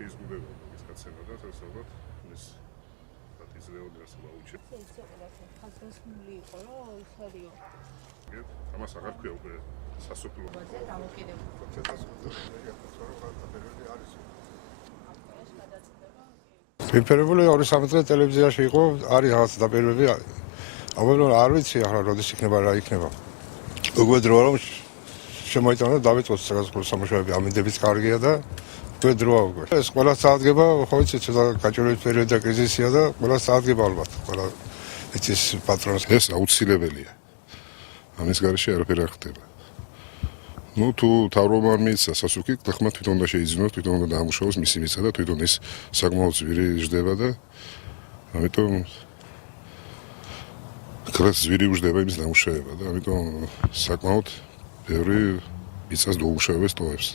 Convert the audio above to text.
შეიზღუდება ის კაცება და სასწაულად ეს პატიზრეოდას მოუჩე. ხაზგასმული იყო რა ის არისო. ამას აღარ ქვია უკვე სასოფლო. ბაზე დამოკიდებული. მიფერებული 2-3 დღე ტელევიზიაში იყო, არის რაღაც დაპირებები. აბა არ ვიცი ახლა როდის იქნება რა იქნება. უგვედროა რომ შემოიტანა დავიწყოს საზღვაო სამუშაოები, ამინდების კარგია და უგვედროა უკვე. ეს ყველა წაადგება, ხო იცი, ცოტა გაჭირვების პერიოდი და კრიზისია და ყველა წაადგება ალბათ. ყველა იცის პატრონს. ეს აუცილებელია. ამის გარეშე არაფერი არ ხდება. ნუ თუ თავრობამ არ მიეცა სასუქი, ხმა თვითონ და შეიძინოს, თვითონ და დაამუშავოს მისი მიწა და თვითონ ის საკმაოდ ძვირი ჟდება და ამიტომ კრას ძვირი უждდება იმის დამუშავება და ამიტომ საკმაოდ ბევრი მიწას დაუმუშავებს ტოვებს.